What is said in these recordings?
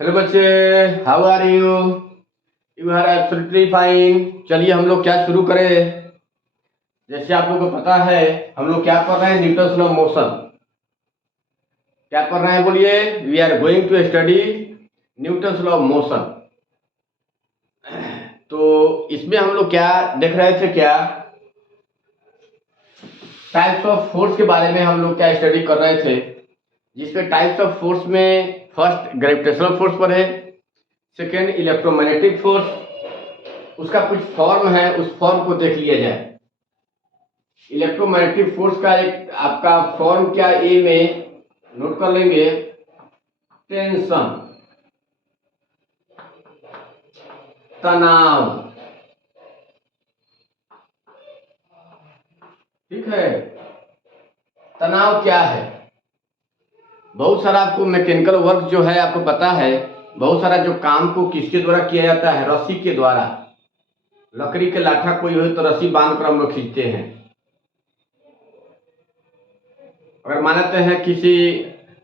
Hello बच्चे, how are you? You are absolutely fine. चलिए हम लोग क्या शुरू करें। जैसे आप लोगों को पता है हम लोग क्या पढ़ रहे हैं, न्यूटन्स लॉ ऑफ मोशन। क्या पढ़ रहे हैं बोलिए? We are going to study Newton's law of motion. तो इसमें हम लोग क्या देख रहे थे, क्या टाइप्स ऑफ फोर्स के बारे में हम लोग क्या स्टडी कर रहे थे। जिसमें टाइप्स ऑफ फोर्स में फर्स्ट ग्रेविटेशनल फोर्स पर है, सेकेंड इलेक्ट्रोमैग्नेटिक फोर्स, उसका कुछ फॉर्म है, उस फॉर्म को देख लिया जाए। इलेक्ट्रोमैग्नेटिक फोर्स का एक आपका फॉर्म क्या ए में नोट कर लेंगे, टेंशन, तनाव। ठीक है, तनाव क्या है? बहुत सारा आपको मैकेनिकल वर्क जो है आपको पता है, बहुत सारा जो काम को किसके द्वारा किया जाता है, रस्सी के द्वारा। लकड़ी के लाठा कोई हो तो रस्सी बांध कर हम लोग खींचते हैं। अगर मानते हैं किसी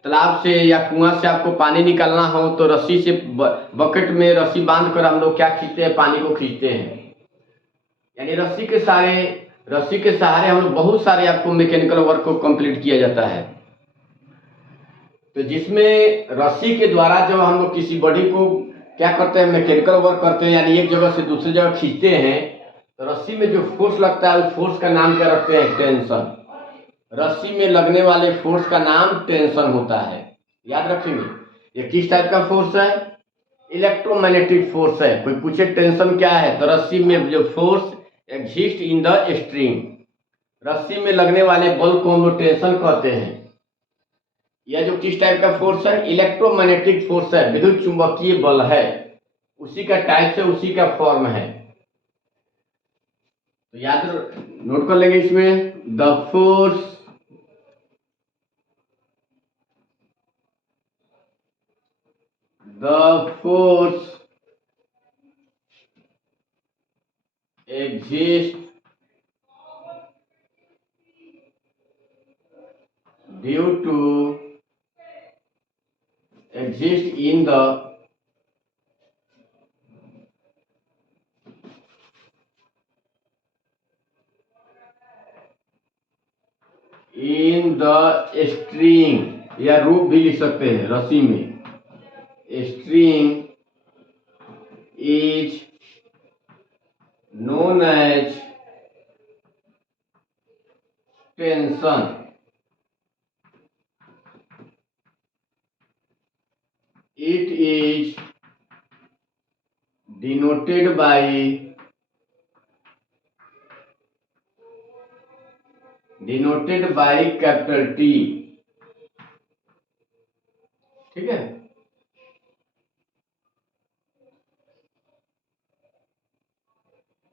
तालाब से या कुआं से आपको पानी निकालना हो तो रस्सी से बकेट में रस्सी बांध कर हम लोग क्या खींचते हैं, पानी को खींचते हैं। यानी रस्सी के सहारे हम लोग बहुत सारे आपको मैकेनिकल वर्क को कंप्लीट किया जाता है। तो जिसमें रस्सी के द्वारा जब हम लोग किसी बॉडी को क्या करते हैं, मैकेनिकल वर्क करते हैं, यानी एक जगह से दूसरी जगह खींचते हैं, तो रस्सी में जो फोर्स लगता है उस फोर्स का नाम क्या रखते हैं, टेंशन। रस्सी में लगने वाले फोर्स का नाम टेंशन होता है, याद रखेंगे। ये किस टाइप का फोर्स है? इलेक्ट्रोमैग्नेटिक फोर्स है। कोई पूछे टेंशन क्या है, तो रस्सी में जो force exist in the string, रस्सी में लगने वाले बल को हम लोग टेंशन कहते हैं। यह जो किस टाइप का फोर्स है, इलेक्ट्रोमैग्नेटिक फोर्स है, विद्युत चुंबकीय बल है, उसी का टाइप से उसी का फॉर्म है। तो याद नोट कर लेंगे इसमें, the force exists due to exist in the string, या रूप भी लिख सकते हैं रस्सी में। String is known as tension। It is denoted by capital T। ठीक है,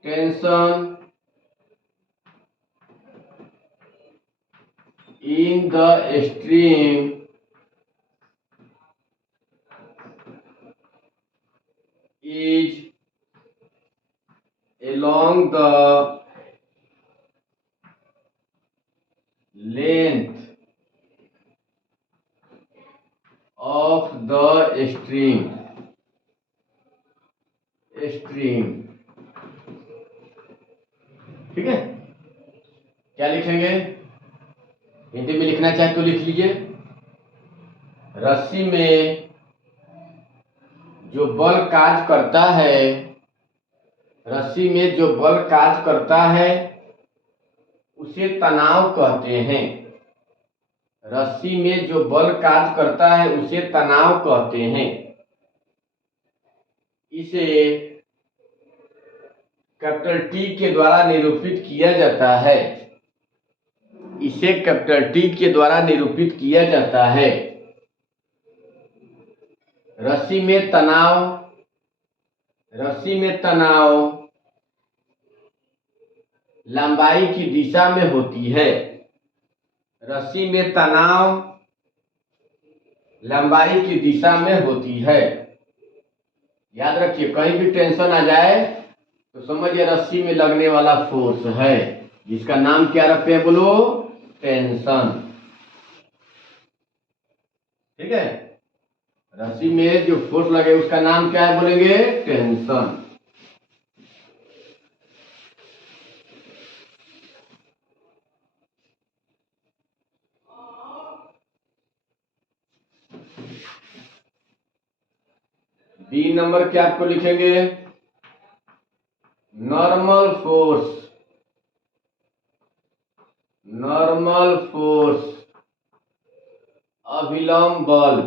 tension in the string is along the length of the string। ठीक है, क्या लिखेंगे? हिंदी में लिखना चाहे तो लिख लीजिए। रस्सी में जो बल कार्य करता है, रस्सी में जो बल कार्य करता है उसे तनाव कहते हैं। रस्सी में जो बल कार्य करता है उसे तनाव कहते हैं। इसे कैपिटल टी के द्वारा निरूपित किया जाता है। इसे कैपिटल टी के द्वारा निरूपित किया जाता है। रस्सी में तनाव लंबाई की दिशा में होती है। रस्सी में तनाव लंबाई की दिशा में होती है। याद रखिए, कहीं भी टेंशन आ जाए तो समझिए रस्सी में लगने वाला फोर्स है, जिसका नाम क्या रखते हैं, बोलो, टेंशन। ठीक है, रस्सी में जो फोर्स लगे उसका नाम क्या है बोलेंगे? टेंशन। बी नंबर क्या आपको लिखेंगे? Normal force. नॉर्मल फोर्स, अभिलंब बल।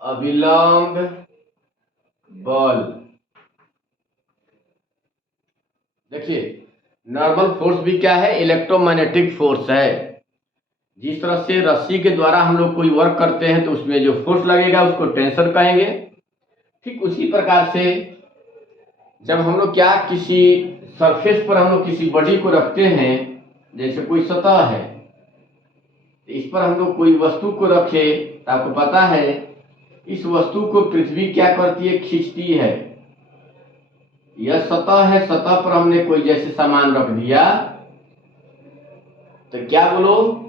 अभिलंब बल। देखिए, नॉर्मल फोर्स भी क्या है? इलेक्ट्रोमैग्नेटिक फोर्स है। जिस तरह से रस्सी के द्वारा हम लोग कोई वर्क करते हैं तो उसमें जो फोर्स लगेगा उसको टेंशन कहेंगे। ठीक उसी प्रकार से जब हम लोग क्या किसी सरफेस पर हम लोग किसी बॉडी को रखते हैं, जैसे कोई सतह है, तो इस पर हम लोग कोई वस्तु को रखे तो आपको पता है इस वस्तु को पृथ्वी क्या करती है? खींचती है। यह सतह है, सतह पर हमने कोई जैसे सामान रख दिया तो क्या बोलो?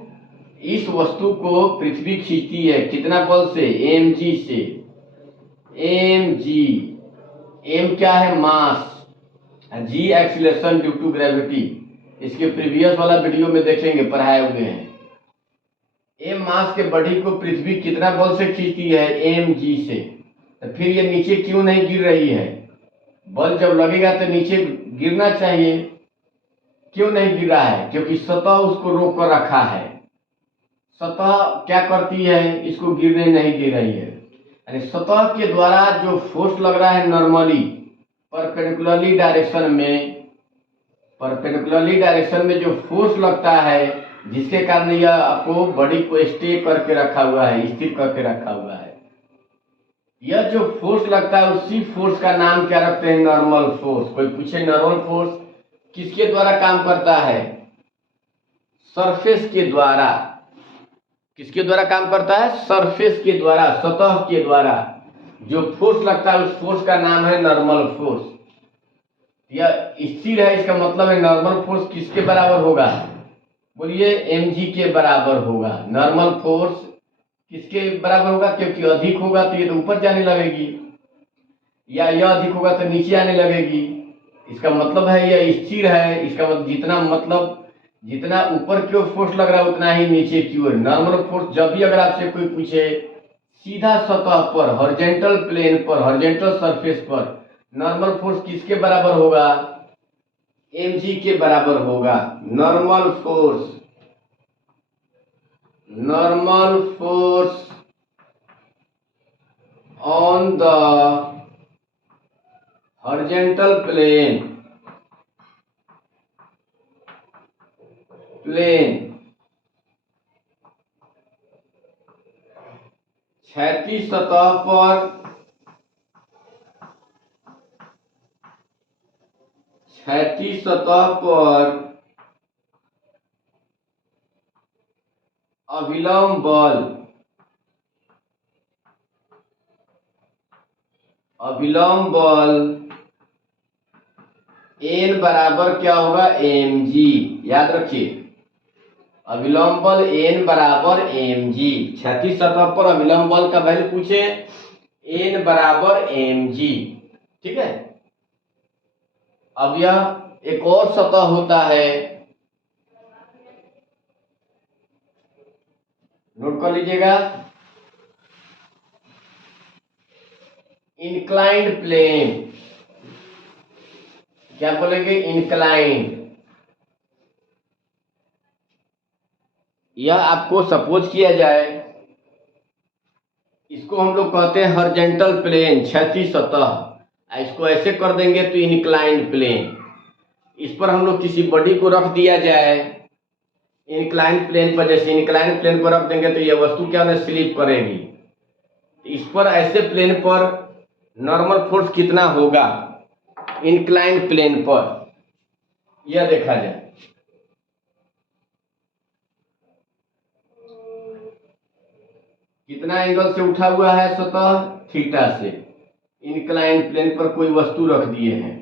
इस वस्तु को पृथ्वी खींचती है। कितना बल से? mg से। mg, m क्या है? Mass, g acceleration due to gravity. इसके प्रीवियस वाला वीडियो में देखेंगे, पढ़ाए हुए हैं। m मास के बॉडी को पृथ्वी कितना बल से खींचती है? mg से। तो फिर ये नीचे क्यों नहीं गिर रही है? बल जब लगेगा तो नीचे गिरना चाहिए, क्यों नहीं गिर रहा है? क्योंकि सतह उसको रोक कर रखा है। सतह क्या करती है? इसको गिरने नहीं दे रही है। यानी सतह के द्वारा जो फोर्स लग रहा है नॉर्मली परपेंडिकुलरली डायरेक्शन में, परपेंडिकुलरली डायरेक्शन में जो फोर्स लगता है जिसके कारण यह आपको बॉडी को स्टे करके रखा हुआ है, स्थिर करके रखा हुआ है, यह जो फोर्स लगता है उसी फोर्स का नाम क्या रखते हैं? Normal force. कोई पूछे नॉर्मल फोर्स किसके द्वारा काम करता है? सरफेस के द्वारा। किसके द्वारा काम करता है? सरफेस के द्वारा, सतह के द्वारा जो फोर्स लगता है उस फोर्स का नाम है नॉर्मल फोर्स। यह स्थिर है, इसका मतलब है नॉर्मल फोर्स किसके बराबर होगा? बोलिए mg के बराबर होगा। नॉर्मल फोर्स किसके बराबर होगा? क्योंकि अधिक होगा तो ये तो ऊपर जाने लगेगी, या यह अधिक होगा तो नीचे आने लगेगी। इसका मतलब है यह स्थिर है। इसका मतलब जितना ऊपर की ओर फोर्स लग रहा है उतना ही नीचे की ओर। नॉर्मल फोर्स जब भी अगर आपसे कोई पूछे सीधा सतह पर, हॉरिजॉन्टल प्लेन पर, हॉरिजॉन्टल सरफेस पर नॉर्मल फोर्स किसके बराबर होगा? mg के बराबर होगा। Normal force, normal force on the horizontal plane, क्षैतिज सतह पर, क्षैतिज सतह पर अभिलंब बल, अभिलंब बल n बराबर क्या होगा? mg। याद रखिए, अभिलंब बल n बराबर mg। क्षैतिज सतह पर अभिलंब बल का वैल्यू पूछे, n बराबर mg। ठीक है। अब यह एक और सतह होता है, नोट कर लीजिएगा, इंक्लाइंड प्लेन। क्या बोलेंगे? इंक्लाइंड। यह आपको सपोज किया जाए, इसको हम लोग कहते हैं हॉरिजॉन्टल प्लेन, क्षैतिज सतह। इसको ऐसे कर देंगे तो इंक्लाइंड प्लेन। इस पर हम लोग किसी बॉडी को रख दिया जाए इंक्लाइंड प्लेन पर, जैसे इंक्लाइंड प्लेन पर रख देंगे तो यह वस्तु क्या होगा? स्लिप करेगी। इस पर ऐसे प्लेन पर नॉर्मल फोर्स कितना होगा इंक्लाइंड प्लेन पर, यह देखा जाए। कितना एंगल से उठा हुआ है सतह? थीटा से। इंक्लाइंड प्लेन पर कोई वस्तु रख दिए हैं,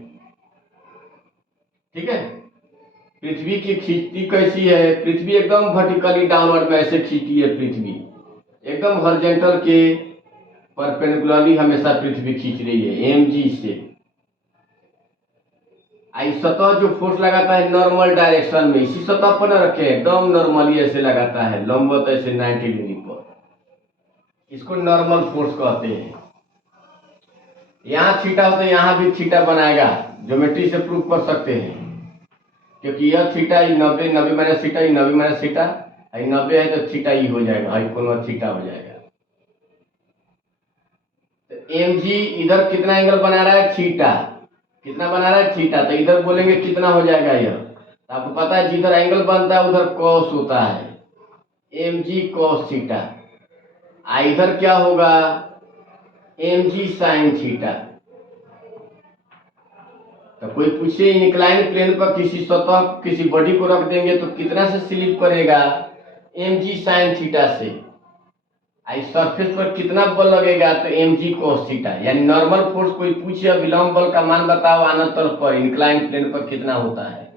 ठीक है। पृथ्वी की खींचती कैसी है? पृथ्वी एकदम वर्टिकली डाउनवर्ड में ऐसे खींचती है पृथ्वी। एकदम हॉरिजॉन्टल के परपेंडिकुलरली हमेशा पृथ्वी खींच रही है mg से। आई सतह जो फोर्स लगाता है नॉर्मल डायरेक्शन में, इसी सतह पर न रखे, एकदम नॉर्मली ऐसे लगाता है, लंबवत ऐसे 90 डिग्री पर, इसको नॉर्मल फोर्स कहते हैं। यहाँ थीटा हो तो यहाँ भी थीटा बनाएगा, ज्योमेट्री से प्रूव कर सकते हैं, क्योंकि यह theta 90 90 minus theta 90 minus theta 90 है तो थीटा ही हो जाएगा, आई कोण थीटा हो जाएगा। तो एम जी इधर कितना एंगल बना रहा है, थीटा, कितना बना रहा है, थीटा, तो इधर बोलेंगे कितना हो जाएगा यह, तो आपको पता है जिधर एंगल बनता है उधर कॉस होता है, एम जी कॉस थीटा। इधर क्या होगा, एम जी साइन थीटा। तो कोई पूछे इंक्लाइन प्लेन पर किसी सतह किसी बॉडी को रख देंगे तो कितना से स्लिप करेगा, एम जी साइन थीटा से। आई सरफेस पर कितना बल लगेगा, तो एम जी कॉस थीटा। यानी नॉर्मल फोर्स कोई पूछे विलंब बल का मान बताओ अनंत तल पर इंक्लाइन प्लेन पर कितना होता है,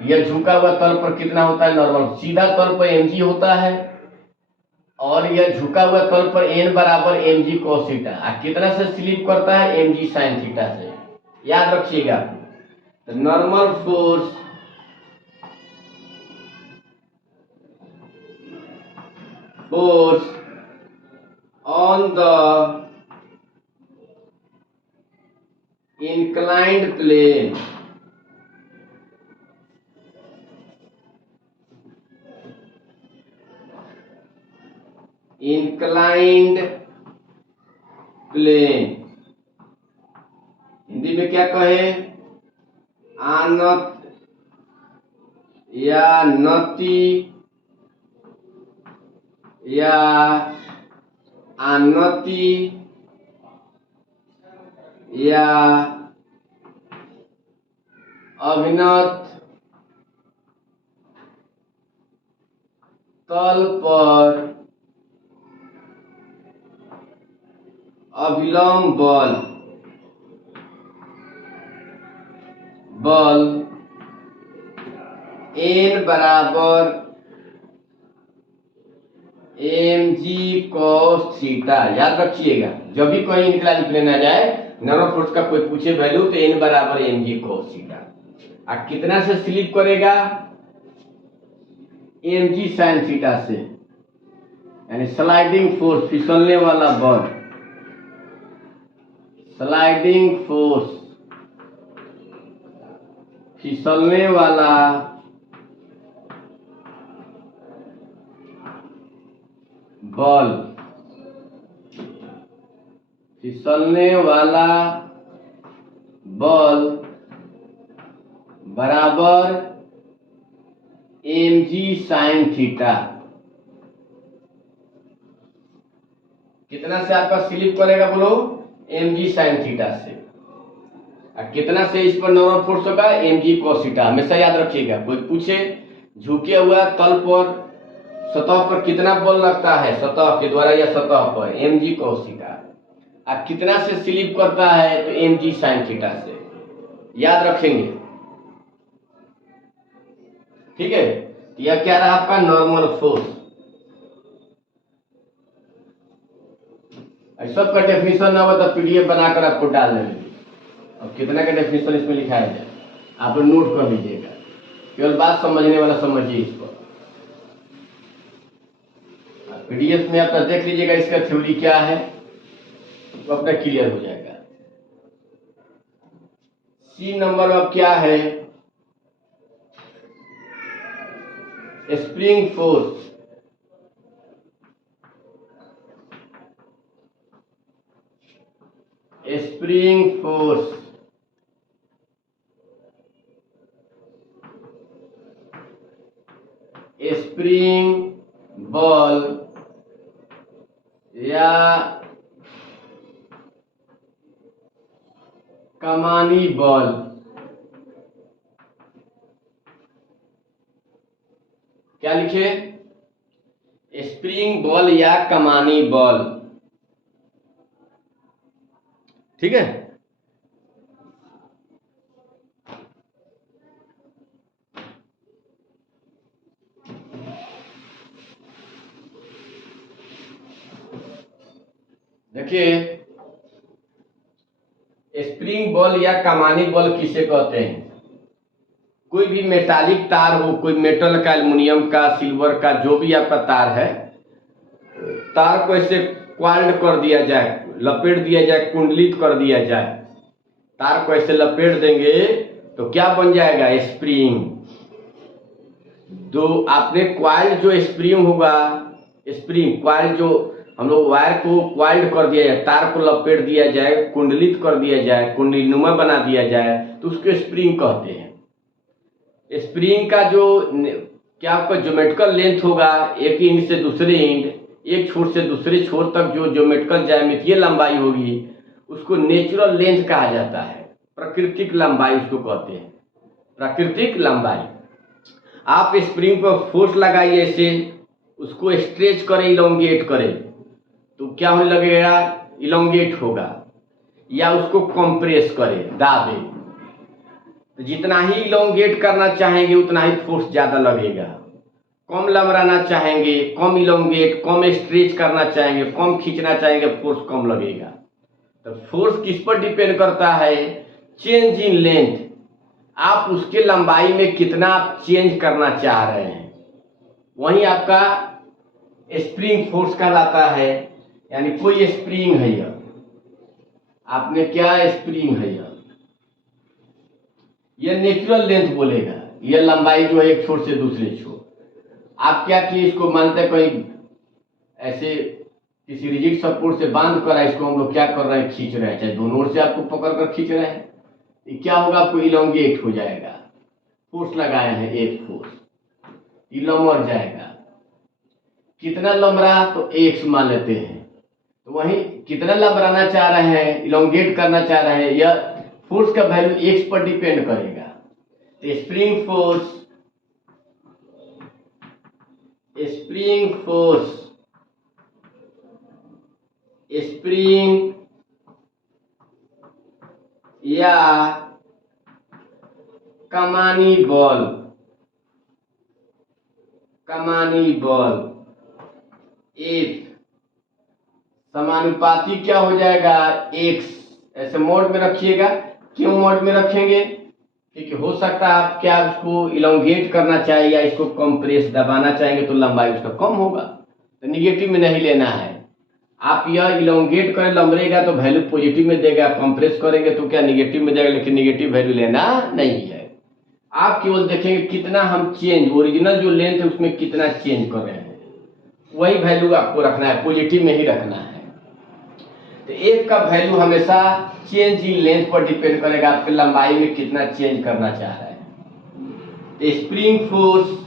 यह झुका हुआ तल पर कितना होता है नॉर्मल, सीधा तल पर एम जी होता है और यह झुका हुआ तल पर एन बराबर एम जी कॉस थीटा। कितना से स्लिप करता है, एम जी साइन थीटा से, याद रखिएगा। तो normal force on the inclined plane Hindi में क्या कहे, आनत या नति या आनति या अभिनत तल पर अभिलंब बल एन बराबर एम जी कॉस थीटा। याद रखिएगा, जब भी कहीं इंक्लाइन प्लेन आ जाए नॉर्मल फोर्स का कोई पूछे वैल्यू तो एन बराबर एम जी कॉस थीटा। कितना से स्लिप करेगा, एम जी साइन थीटा से, यानी स्लाइडिंग फोर्स, फिसलने वाला बल, स्लाइडिंग फोर्स, फिसलने वाला बल, फिसलने वाला बल बराबर एम जी साइन थीटा। कितना से आपका स्लिप करेगा बोलो, एम जी साइन थीटा से। कितना से इस पर नॉर्मल फोर्स होगा, एम जी कॉस थीटा। हमेशा याद रखिएगा, कोई पूछे झुके हुआ तल पर सतह पर कितना बल लगता है सतह के द्वारा या सतह पर, एम जी कॉस थीटा। कितना से स्लिप करता है, तो एम जी साइन थीटा से, याद रखेंगे। ठीक है, यह क्या रहा आपका नॉर्मल फोर्स। सबका डेफिनेशन ना हो तो पीडीएफ बनाकर आपको डाल देंगे, और कितना का डेफिनेशन इसमें लिखाया जाए आप लोग नोट कर लीजिएगा, केवल बात समझने वाला समझिए इस पर। पीडीएफ में अपना देख लीजिएगा इसका थ्योरी क्या है, तो अपना क्लियर हो जाएगा। सी नंबर अब क्या है, spring force. Spring force spring बल या कमानी बल, क्या लिखे, स्प्रिंग बल या कमानी बल। ठीक है, देखिए, स्प्रिंग बॉल या कमानी बॉल किसे कहते हैं? कोई भी मेटालिक तार हो, कोई मेटल का, एल्युमिनियम का, सिल्वर का, जो भी आपका तार है, तार को ऐसे क्वाल्ड कर दिया जाए, लपेट दिया जाए, कुंडलित कर दिया जाए, तार को ऐसे लपेट देंगे तो क्या बन जाएगा? स्प्रिंग। दो आपने क्वाइल्ड जो स्प्रिंग होगा, स्प्रिंग क्वाइल्ड जो हम लोग वायर को क्वाइल्ड कर दिया जाए, तार को लपेट दिया जाए, कुंडलित कर दिया जाए, कुंडलीनुमा बना दिया जाए, तो उसको स्प्रिंग कहते हैं। स्प्रिंग का जो क्या आपका ज्योमेट्रिकल लेंथ होगा, एक एंड से दूसरे एंड, एक छोर से दूसरे छोर तक जो ज्योमेट्रिकल ज्यामितीय लंबाई होगी, उसको नेचुरल लेंथ कहा जाता है। प्राकृतिक लंबाई उसको कहते हैं, प्राकृतिक लंबाई। आप स्प्रिंग पर फोर्स लगाइए, ऐसे उसको स्ट्रेच करें, इलोंगेट करें, तो क्या होने लगेगा? इलोंगेट होगा। या उसको कंप्रेस करें, दाबे, तो जितना ही इलोंगेट करना चाहेंगे उतना ही फोर्स ज़्यादा लगेगा। कम लमराना चाहेंगे, कम इलोंगेट, कम स्ट्रेच करना चाहेंगे, कम खींचना चाहेंगे, फोर्स कम लगेगा। तो फोर्स किस पर डिपेंड करता है? Change in length. आप उसके लंबाई में कितना आप चेंज करना चाह रहे हैं, वहीं आपका स्प्रिंग फोर्स कहलाता है। यानी कोई स्प्रिंग है, यह आपने क्या स्प्रिंग है, यह नेचुरल लेंथ बोलेगा, यह लंबाई जो है एक छोर से दूसरे छोर। आप क्या किए, इसको मानते हैं कहीं ऐसे किसी रिजिड सपोर्ट से बांध कर, इसको हम लोग क्या कर रहे हैं? खींच रहे हैं, चाहे दोनों ओर से आपको पकड़ कर खींच रहे हैं, क्या होगा? आपको इलोंगेट हो जाएगा। फोर्स लगाए हैं, एक फोर्स, लमर जाएगा। कितना लमरा? तो एक्स मान लेते हैं। तो वहीं कितना लमराना चाह रहे हैं, इलोंगेट करना चाह रहे हैं, यह फोर्स का वैल्यू एक्स पर डिपेंड करेगा। तो स्प्रिंग फोर्स स्प्रिंग या कमानी बॉल एक समानुपाती क्या हो जाएगा? एक्स। ऐसे मोड में रखिएगा। क्यों मोड में रखेंगे? क्योंकि हो सकता है आप क्या उसको इलोंगेट करना चाहिए या इसको कंप्रेस दबाना चाहेंगे, तो लंबाई उसका कम होगा, तो निगेटिव में नहीं लेना है। आप यह इलोंगेट करें, लंबरेगा तो वैल्यू पॉजिटिव में देगा, कंप्रेस करेंगे तो क्या निगेटिव में देगा, लेकिन निगेटिव वैल्यू लेना नहीं है। आप केवल देखेंगे कितना हम चेंज, ओरिजिनल जो लेंथ है उसमें कितना चेंज कर रहे हैं, वही वैल्यू आपको रखना है, पॉजिटिव में ही रखना है। तो एक का वैल्यू हमेशा चेंज इन लेंथ पर डिपेंड करेगा, आपके लंबाई में कितना चेंज करना चाह रहे हैं। तो स्प्रिंग फोर्स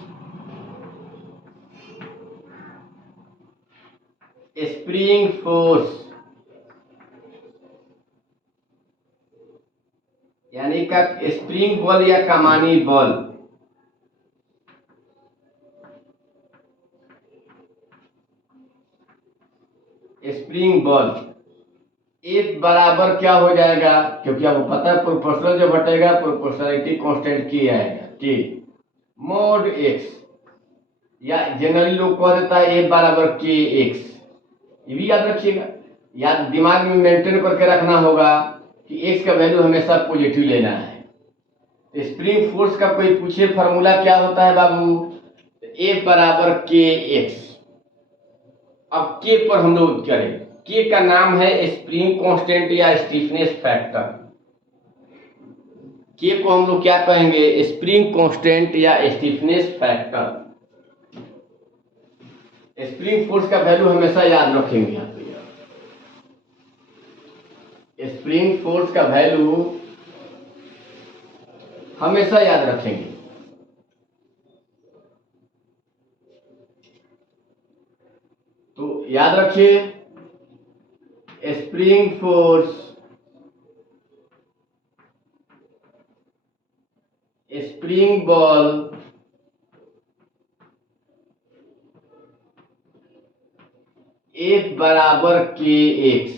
यानी का स्प्रिंग बॉल या कमानी बॉल, स्प्रिंग बॉल एक बराबर क्या हो जाएगा? क्योंकि आपको पता है प्रोपोर्शनल जब हटेगा, प्रोपोर्शनलिटी कांस्टेंट की आएगा, कि मोड एक्स, या जनरली लोग कह देता है ए बराबर के एक्स। ये भी याद रखिएगा, याद दिमाग में मेंटेन करके रखना होगा कि एक्स का वैल्यू हमेशा पॉजिटिव लेना है। स्प्रिंग फोर्स का कोई पूछे फॉर्मूला क्या होता है बाबू? ए बराबर के एक्स। अब के पर हम लोग करें, के का नाम है स्प्रिंग कांस्टेंट या स्टीफनेस फैक्टर। के को हम लोग क्या कहेंगे? स्प्रिंग कांस्टेंट या स्टीफनेस फैक्टर। स्प्रिंग फोर्स का वैल्यू हमेशा याद रखेंगे यहाँ पे। स्प्रिंग फोर्स का वैल्यू हमेशा याद रखेंगे। तो याद रखिए, स्प्रिंग फोर्स स्प्रिंग बॉल एक बराबर के एक्स।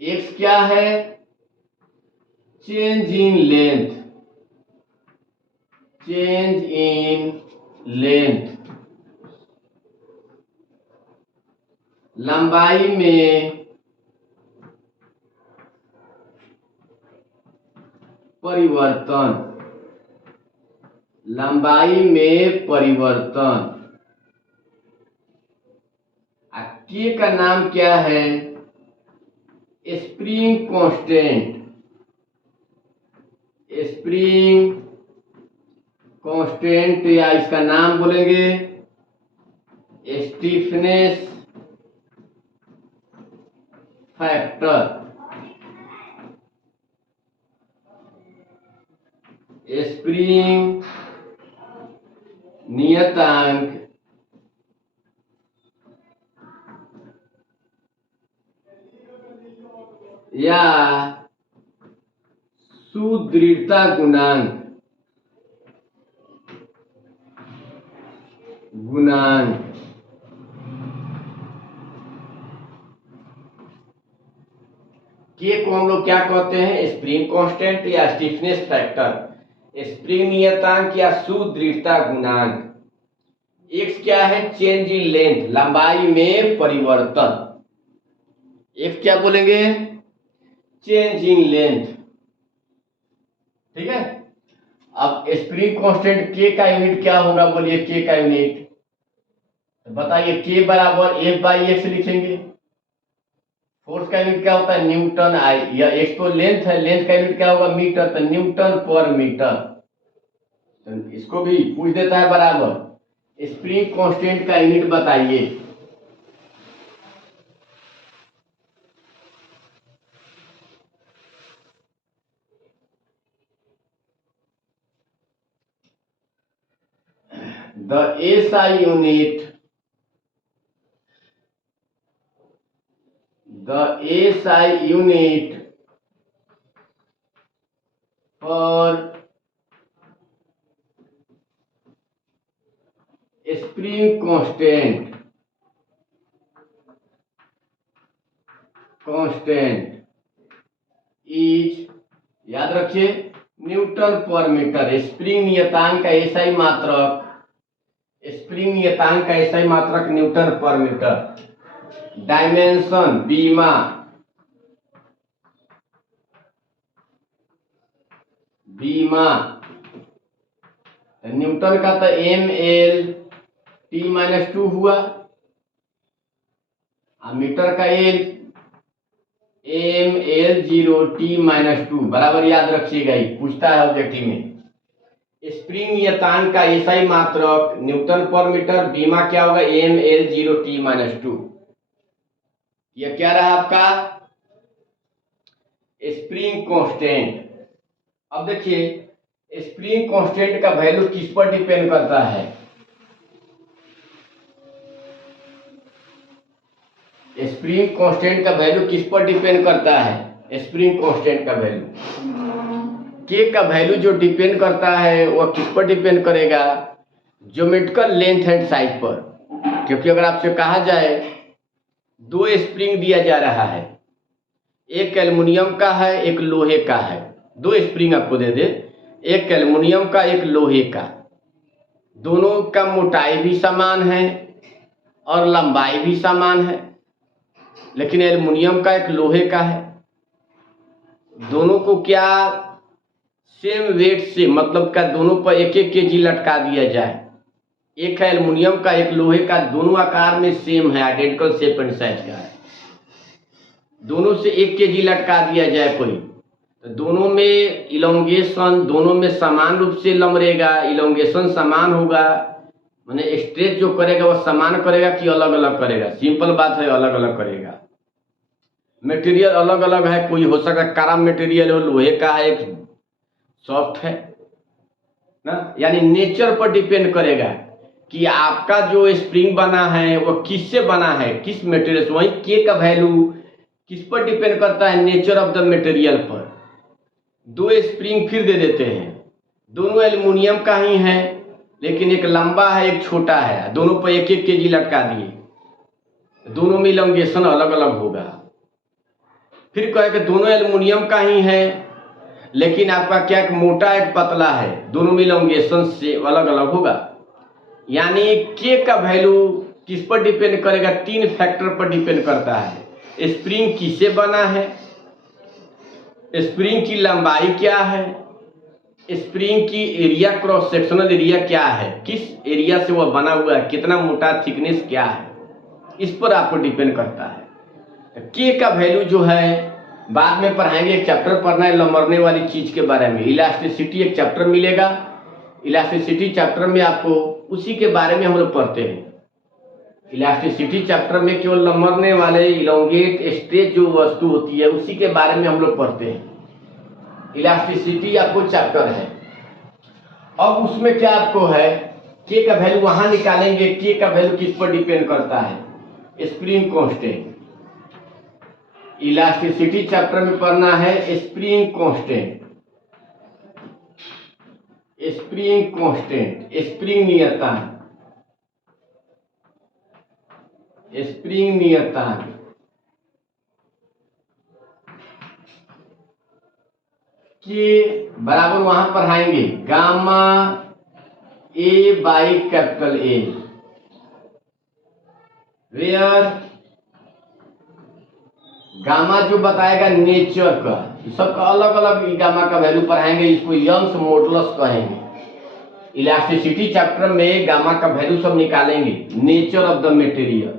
एक्स क्या है? चेंज इन लेंथ लंबाई में परिवर्तन, लंबाई में परिवर्तन। के का नाम क्या है? स्प्रिंग कांस्टेंट, स्प्रिंग कांस्टेंट, या इसका नाम बोलेंगे स्टीफनेस फैक्टर, स्प्रिंग नियतांक या सुदृढ़ता गुणांक, के को हम लोग क्या कहते हैं? स्प्रिंग कांस्टेंट या स्टीफनेस फैक्टर, स्प्रिंग नियतांक या सुदृढ़ता गुणांक। एक्स क्या है? चेंज इन लेंथ, लंबाई में परिवर्तन। एक्स क्या बोलेंगे? Change in length. ठीक है। अब स्प्रिंग कांस्टेंट के का यूनिट क्या होगा? बोलिए के का यूनिट बताइए। के बराबर एफ बाई एक्स लिखेंगे। फोर्स का यूनिट क्या होता है? न्यूटन आई, या एक्स तो लेंथ है, लेंथ का यूनिट क्या होगा? मीटर, तो न्यूटन पर मीटर। तो इसको भी पूछ देता है बराबर। स्प्रिंग कांस्टेंट का यूनिट बताइए। The SI unit, the SI unit for spring constant, is, याद रखिए, न्यूटन पर मीटर। स्प्रिंग नियतांक का एसआई मात्रक, स्प्रिंग नियतांक का एसआई मात्रक न्यूटन पर मीटर। डायमेंशन बीमा, न्यूटन का तो एम एल टी माइनस 2 हुआ, मीटर का L M L 0 T minus 2 बराबर। याद रखिएगा, ये पूछता है ऑब्जेक्टिव में। स्प्रिंग नियतांक का एसआई मात्रक न्यूटन पर मीटर, बीमा क्या होगा? M L 0 T minus 2। यह क्या रहा आपका? Spring constant. अब देखिए, स्प्रिंग कांस्टेंट का वैल्यू किस पर डिपेंड करता है? स्प्रिंग कांस्टेंट का वैल्यू किस पर डिपेंड करता है? स्प्रिंग कांस्टेंट का वैल्यू, के का वैल्यू जो डिपेंड करता है वह किस पर डिपेंड करेगा? ज्योमेट्रिकल लेंथ एंड साइज पर। क्योंकि अगर आपसे कहा जाए दो स्प्रिंग दिया जा रहा है, एक एल्युमिनियम का है एक लोहे का है, दो स्प्रिंग आपको दे दे, एक एल्युमिनियम का एक लोहे का, दोनों का मोटाई भी समान है और लंबाई भी समान है, लेकिन एल्युमिनियम का एक लोहे का है। दोनों को क्या सेम वेट से, मतलब क्या दोनों पर एक एक केजी लटका दिया जाए, एक है एल्युमिनियम का एक लोहे का, दोनों आकार में सेम है, आइडेंटिकल शेप एंड साइज का है, दोनों से 1 केजी लटका दिया जाए कोई, तो दोनों में इलोंगेशन दोनों में समान रूप से लमरेगा, इलोंगेशन समान होगा, माने स्ट्रेच जो करेगा वह समान करेगा कि अलग अलग करेगा? सिंपल बात है, अलग अलग करेगा। मटेरियल अलग अलग है, कोई हो सकता है कारा मटेरियल हो, लोहे का है, एक सॉफ्ट है ना। यानी नेचर पर डिपेंड करेगा कि आपका जो स्प्रिंग बना है वह किससे बना है, किस मटेरियल से। वहीं के का वैल्यू किस पर डिपेंड करता है? नेचर ऑफ द मटेरियल पर। दो स्प्रिंग फिर दे देते हैं, दोनों एल्युमिनियम का ही है, लेकिन एक लंबा है एक छोटा है, दोनों पर एक एक केजी लटका दिए, दोनों में इलोंगेशन अलग अलग होगा। फिर कहे कि दोनों एल्युमिनियम का ही है, लेकिन आपका क्या एक मोटा एक पतला है, दोनों में इलोंगेशन से अलग अलग होगा। यानी के का वैल्यू किस पर डिपेंड करेगा? 3 फैक्टर पर डिपेंड करता है। स्प्रिंग किससे बना है, स्प्रिंग की लंबाई क्या है, स्प्रिंग की एरिया, क्रॉस सेक्शनल एरिया क्या है, किस एरिया से वह बना हुआ है, कितना मोटा, थिकनेस क्या है, इस पर आपको डिपेंड करता है। के का वैल्यू जो है बाद में पढ़ाएंगे, एक चैप्टर पढ़ना है लमरने वाली चीज के बारे में। इलास्टिसिटी एक चैप्टर मिलेगा, इलास्टिसिटी चैप्टर में आपको उसी के बारे में हम लोग पढ़ते हैं। इलास्टिसिटी चैप्टर में केवल लमरने वाले इलोंगेट स्ट्रेच जो वस्तु होती है उसी के बारे में हम लोग पढ़ते हैं। इलास्टिसिटी आपको चैप्टर है। अब उसमें क्या आपको है, के का वैल्यू वहां निकालेंगे। के का वैल्यू किस पर डिपेंड करता है? Spring constant. इलास्टिसिटी चैप्टर में पढ़ना है spring constant, spring constant, spring नियतांक, स्प्रिंग नियतांक। के बराबर वहां पढ़ाएंगे gamma A by capital A, where gamma जो बताएगा नेचर का, सबका अलग अलग गामा का वैल्यू पढ़ाएंगे, इसको यंग्स मॉडुलस कहेंगे। इलास्टिसिटी चैप्टर में गामा का वैल्यू सब निकालेंगे। Nature of the material,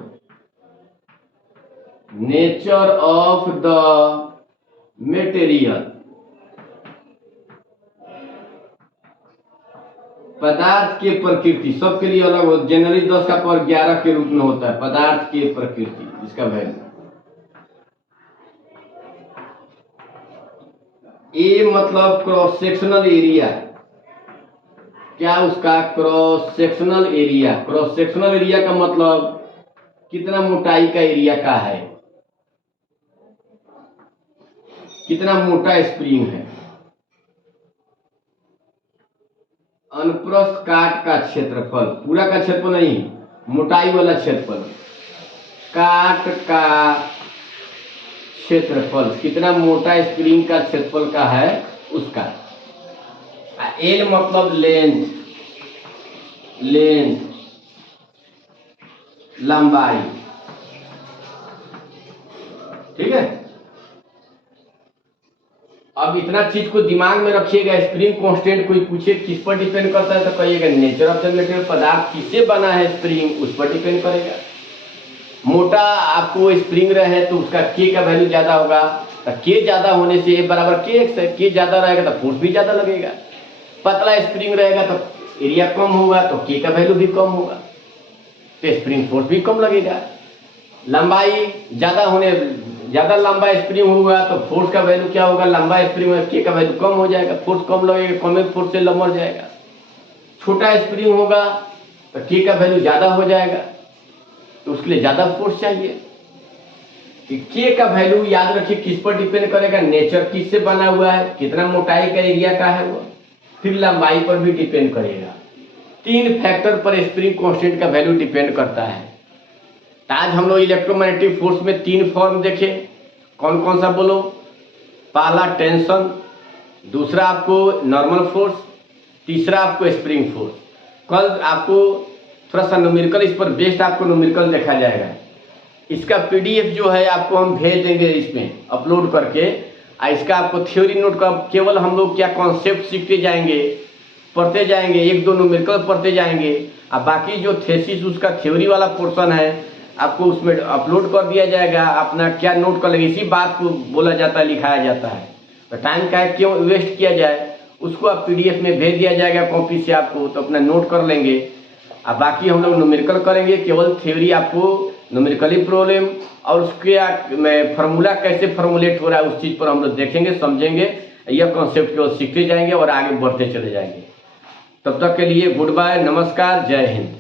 nature of the material, पदार्थ के प्रकृति, सबके लिए अलग हो। जनरली 10 का पावर 11 के रूप में होता है पदार्थ के प्रकृति, इसका वैल्यू। ए मतलब क्रॉस सेक्शनल एरिया, क्या उसका cross sectional area. Cross sectional area का मतलब कितना मोटाई का एरिया का है, कितना मोटा स्प्रिंग है। अनुप्रस्थ काट का क्षेत्रफल, पूरा का क्षेत्रफल नहीं, मोटाई वाला क्षेत्रफल, काट का क्षेत्रफल, कितना मोटा स्प्रिंग का क्षेत्रफल का है उसका। एल मतलब लेंथ, लेंथ लंबाई, ठीक है। अब इतना चीज को दिमाग में रखिएगा। स्प्रिंग कांस्टेंट कोई पूछे किस पर डिपेंड करता है तो कहिएगा नेचर ऑफ द मटेरियल, पदार्थ किससे बना है स्प्रिंग, उस पर डिपेंड करेगा। मोटा आपको स्प्रिंग रहे तो उसका के का वैल्यू ज्यादा होगा, तो के ज्यादा होने से ए बराबर के एक्स है, के ज्यादा रहेगा तो फोर्स भी ज्यादा लगेगा। पतला स्प्रिंग रहेगा तो एरिया कम होगा तो के का वैल्यू भी कम होगा, तो स्प्रिंग फोर्स भी कम लगेगा। लंबाई ज्यादा होने, ज्यादा लंबा स्प्रिंग होगा तो फोर्स का वैल्यू क्या होगा, लंबा स्प्रिंग में के का वैल्यू कम हो जाएगा, फोर्स कम लगेगा, कम फोर्स से लमर जाएगा। छोटा स्प्रिंग होगा तो के का वैल्यू ज्यादा हो जाएगा, तो उसके लिए ज्यादा फोर्स चाहिए। के का वैल्यू याद रखिए किस पर डिपेंड करेगा, नेचर किससे बना हुआ है, कितना मोटाई का एरिया का है वो, फिर लंबाई पर भी डिपेंड करेगा। 3 फैक्टर पर स्प्रिंग कांस्टेंट का वैल्यू डिपेंड करता है। आज हम लोग इलेक्ट्रोमैग्नेटिक फोर्स में 3 फॉर्म देखे, कौन कौन सा बोलो। पहला टेंशन, दूसरा आपको नॉर्मल फोर्स, तीसरा आपको स्प्रिंग फोर्स। कल आपको थोड़ा सा न्यूमेरिकल, इस पर बेस्ड आपको न्यूमेरिकल देखा जाएगा। इसका पीडीएफ जो है आपको हम भेज देंगे इसमें अपलोड करके। इसका आपको थ्योरी नोट का केवल हम लोग क्या कॉन्सेप्ट सीखते जाएंगे, पढ़ते जाएंगे, 1-2 न्यूमेरिकल पढ़ते जाएंगे, और बाकी जो थेसिस उसका थ्योरी वाला पोर्शन है आपको उसमें अपलोड कर दिया जाएगा। अपना क्या नोट कर लेंगे, इसी बात को बोला जाता है, लिखाया जाता है। तो टाइम का क्यों वेस्ट किया जाए, उसको आप पीडीएफ में भेज दिया जाएगा कॉपी से आपको, तो अपना नोट कर लेंगे। अब बाकी हम लोग न्यूमेरिकल करेंगे, केवल थ्योरी आपको न्यूमेरिकली प्रॉब्लम और उसके में फार्मूला कैसे फार्मूलेट हो रहा है उस चीज़ पर हम लोग देखेंगे, समझेंगे। यह कॉन्सेप्ट केवल सीखते जाएंगे और आगे बढ़ते चले जाएंगे। तब तक के लिए गुड बाय, नमस्कार, जय हिंद।